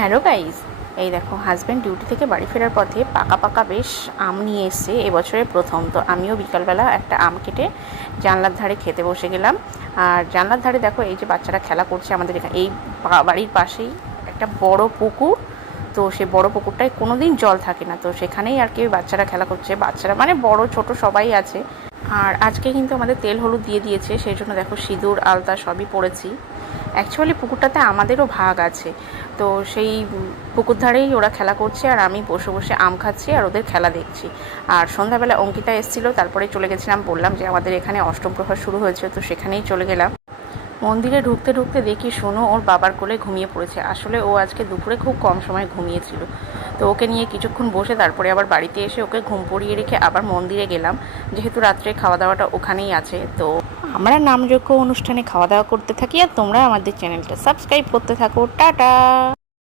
Hello guys, এই দেখো husband duty থেকে বাড়ি ফেরার পথে পাকা পাকা বেশ আম নিয়ে এসছে এবছরের প্রথম। তো আমিও বিকালবেলা একটা আম কেটে জানলার ধারে খেতে বসে গেলাম। আর জানলার ধারে দেখো এই যে বাচ্চারা খেলা করছে, আমাদের এখানে এই বাড়ির পাশেই একটা বড় পুকুর। তো সেই বড় পুকুরটায় কোনো দিন জল থাকে না, তো সেখানেই আর কি বাচ্চারা খেলা করছে। বাচ্চারা মানে বড় ছোট সবাই আছে। আর আজকে কিন্তু আমাদের তেল হলুদ দিয়ে দিয়েছে, সেই জন্য দেখো সিঁদুর আলতা সবই পড়েছি। অ্যাকচুয়ালি পুকুরটাতে আমাদেরও ভাগ আছে, তো সেই পুকুর ধারেই ওরা খেলা করছে আর আমি বসে বসে আম খাচ্ছি আর ওদের খেলা দেখছি। আর সন্ধ্যাবেলা অঙ্কিতা এসেছিলো, তারপরে চলে গেছিলাম, বললাম যে আমাদের এখানে অষ্টম প্রহর শুরু হয়েছে, তো সেখানেই চলে গেলাম। মন্দিরে ঢুকতে ঢুকতে দেখি সোনু ওর বাবার কোলে ঘুমিয়ে পড়েছে। আসলে ও আজকে দুপুরে খুব কম সময় ঘুমিয়েছিল, তো ওকে নিয়ে কিছুক্ষণ বসে তারপরে আবার বাড়িতে এসে ওকে ঘুম পড়িয়ে রেখে আবার মন্দিরে গেলাম, যেহেতু রাত্রে খাওয়া দাওয়াটা ওখানেই আছে। তো আমরা নামযজ্ঞ অনুষ্ঠানে খাওয়া দাওয়া করতে থাকি আর তোমরা আমাদের চ্যানেলটা সাবস্ক্রাইব করতে থাকো। টাটা।